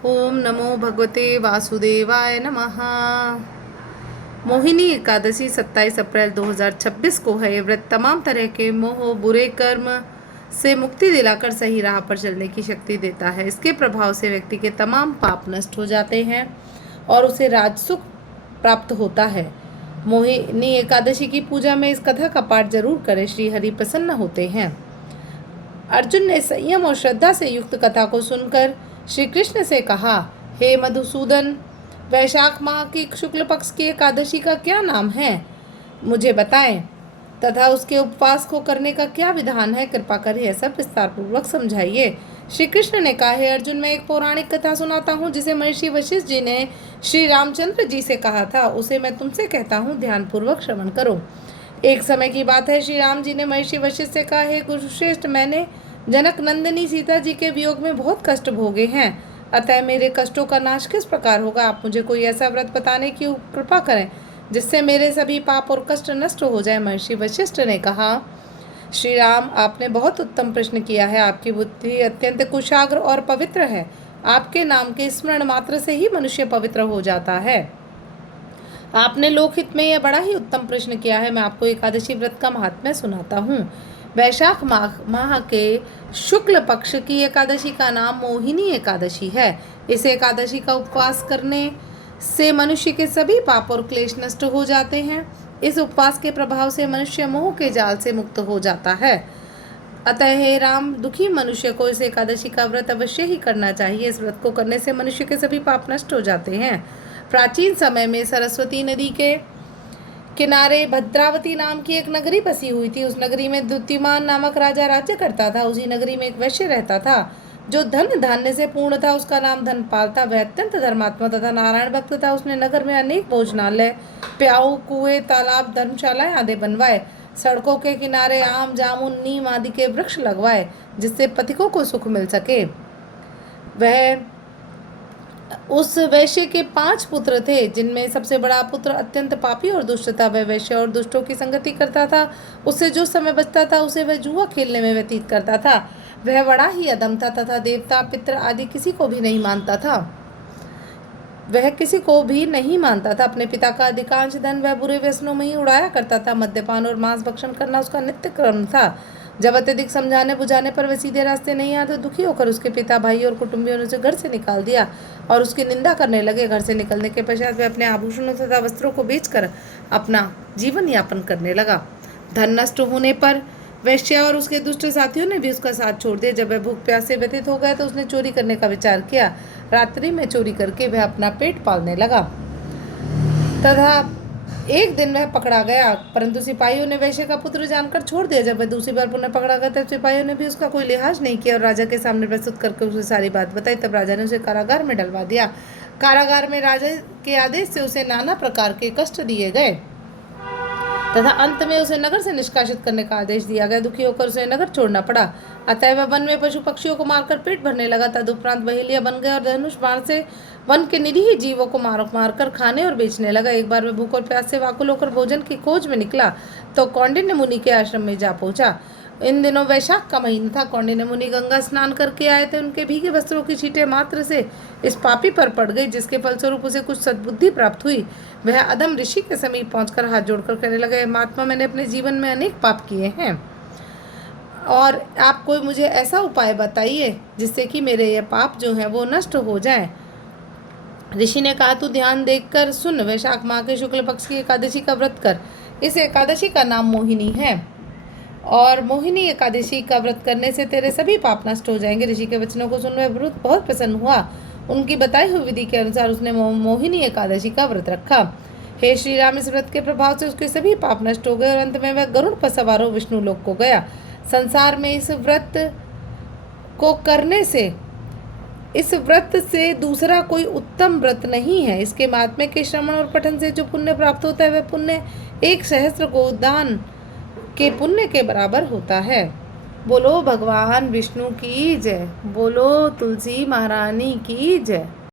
ओम नमो भगवते वासुदेवाय नमः। मोहिनी एकादशी 27 अप्रैल 2026 को है। ये व्रत तमाम तरह के मोह, बुरे कर्म से मुक्ति दिलाकर सही राह पर चलने की शक्ति देता है। इसके प्रभाव से व्यक्ति के तमाम पाप नष्ट हो जाते हैं और उसे राजसुख प्राप्त होता है। मोहिनी एकादशी की पूजा में इस कथा का पाठ जरूर करें। श्री हरि प्रसन्न होते हैं। अर्जुन ने संयम और श्रद्धा से युक्त कथा को सुनकर श्री कृष्ण से कहा, हे मधुसूदन, वैशाख माह की शुक्ल पक्ष की एकादशी का क्या नाम है, मुझे बताएं, तथा उसके उपवास को करने का क्या विधान है, कृपा कर यह सब विस्तार पूर्वक समझाइए। श्री कृष्ण ने कहा, हे अर्जुन, मैं एक पौराणिक कथा सुनाता हूँ जिसे महर्षि वशिष्ठ जी ने श्री रामचंद्र जी से कहा था। उसे मैं तुमसे कहता हूँ, ध्यान पूर्वक श्रवण करो। एक समय की बात है, श्री राम जी ने महर्षि वशिष्ठ से कहा, हे गुरुश्रेष्ठ, मैंने जनक नंदिनी सीता जी के वियोग में बहुत कष्ट भोगे हैं, अतः मेरे कष्टों का नाश किस प्रकार होगा। आप मुझे कोई ऐसा व्रत बताने की कृपा करें जिससे मेरे सभी पाप और कष्ट नष्ट हो जाए। महर्षि वशिष्ठ ने कहा, श्री राम, आपने बहुत उत्तम प्रश्न किया है। आपकी बुद्धि अत्यंत कुशाग्र और पवित्र है। आपके नाम के स्मरण मात्र से ही मनुष्य पवित्र हो जाता है। आपने लोकहित में यह बड़ा ही उत्तम प्रश्न किया है। मैं आपको एकादशी व्रत का महात्म्य सुनाता हूँ। वैशाख माह के शुक्ल पक्ष की एकादशी का नाम मोहिनी एकादशी है। इस एकादशी का उपवास करने से मनुष्य के सभी पाप और क्लेश नष्ट हो जाते हैं। इस उपवास के प्रभाव से मनुष्य मोह के जाल से मुक्त हो जाता है। अतः हे राम, दुखी मनुष्य को इस एकादशी का व्रत अवश्य ही करना चाहिए। इस व्रत को करने से मनुष्य के सभी पाप नष्ट हो जाते हैं। प्राचीन समय में सरस्वती नदी के किनारे भद्रावती नाम की एक नगरी बसी हुई थी। उस नगरी में द्युतिमान नामक राजा राज्य करता था। उसी नगरी में एक वैश्य रहता था जो धन धान्य से पूर्ण था। उसका नाम धनपाल था। वह अत्यंत धर्मात्मा तथा नारायण भक्त था। उसने नगर में अनेक भोजनालय, प्याऊ, कुएं, तालाब, धर्मशालाएं आदि बनवाए। सड़कों के किनारे आम, जामुन, नीम आदि के वृक्ष लगवाए जिससे पथिकों को सुख मिल सके। वह उस वैश्य के 5 पुत्र थे, जिनमें सबसे बड़ा पुत्र अत्यंत पापी और दुष्ट था। वह वैश्य और दुष्टों की संगति करता था। उससे जो समय बचता था उसे वह जुआ खेलने में व्यतीत करता था। वह बड़ा ही अधम था तथा देवता, पितर आदि किसी को भी नहीं मानता था। अपने पिता का अधिकांश धन वह बुरे व्यसनों में ही उड़ाया करता था। मद्यपान और मांस भक्षण करना उसका नित्य क्रम था। जब अत्यधिक समझाने बुझाने पर वह सीधे रास्ते नहीं आया तो दुखी होकर उसके पिता, भाई और कुटुंबियों ने उसे घर से निकाल दिया और उसकी निंदा करने लगे। घर से निकलने के पश्चात वह अपने आभूषणों तथा वस्त्रों को बेचकर अपना जीवन यापन करने लगा। धन नष्ट होने पर वैश्य और उसके दुष्ट साथियों ने भी उसका साथ छोड़ दिया। जब वह भूख प्यास से व्यतीत हो गया तो उसने चोरी करने का विचार किया। रात्रि में चोरी करके वह अपना पेट पालने लगा तथा एक दिन वह पकड़ा गया, परंतु सिपाहियों ने वैश्य का पुत्र जानकर छोड़ दिया। जब वह दूसरी बार पुनः पकड़ा गया तब सिपाहियों ने भी उसका कोई लिहाज नहीं किया और राजा के सामने प्रस्तुत करके उसे सारी बात बताई। तब राजा ने उसे कारागार में डलवा दिया। कारागार में राजा के आदेश से उसे नाना प्रकार के कष्ट दिए गए तथा अंत में उसे नगर से निष्कासित करने का आदेश दिया गया। दुखी होकर उसे नगर छोड़ना पड़ा। अतः वह वन में पशु पक्षियों को मारकर पेट भरने लगा। तदुपरांत बहेलिया बन गया और धनुष बाण से वन के निरीह जीवों को मारकर खाने और बेचने लगा। एक बार वह भूख और प्यास से व्याकुल होकर भोजन की खोज में निकला तो कौंडिन्य मुनि के आश्रम में जा पहुंचा। इन दिनों वैशाख का महीना था। कौंडिन्य मुनि गंगा स्नान करके आए थे। उनके भीगे वस्त्रों की छींटें मात्र से इस पापी पर पड़ गई, जिसके फलस्वरूप उसे कुछ सद्बुद्धि प्राप्त हुई। वह अधम ऋषि के समीप पहुंचकर हाथ जोड़कर कहने लगे, महात्मा, मैंने अपने जीवन में अनेक पाप किए हैं और आप कोई मुझे ऐसा उपाय बताइए जिससे कि मेरे ये पाप जो हैं वो नष्ट हो जाएं। ऋषि ने कहा, तू ध्यान देकर सुन। वैशाख माह के शुक्ल पक्ष की एकादशी का व्रत कर। इस एकादशी का नाम मोहिनी है और मोहिनी एकादशी का व्रत करने से तेरे सभी पाप नष्ट हो जाएंगे। ऋषि के वचनों को सुन वह बहुत प्रसन्न हुआ। उनकी बताई हुई विधि के अनुसार उसने मोहिनी एकादशी का व्रत रखा। हे श्री राम, इस व्रत के प्रभाव से उसके सभी पाप नष्ट हो गए और अंत में वह गरुड़ पर सवार हो विष्णु लोक को गया। संसार में इस व्रत से दूसरा कोई उत्तम व्रत नहीं है। इसके महात्म्य के श्रवण और पठन से जो पुण्य प्राप्त होता है वह पुण्य 1 सहस्त्र गोदान के पुण्य के बराबर होता है। बोलो भगवान विष्णु की जय। बोलो तुलसी महारानी की जय।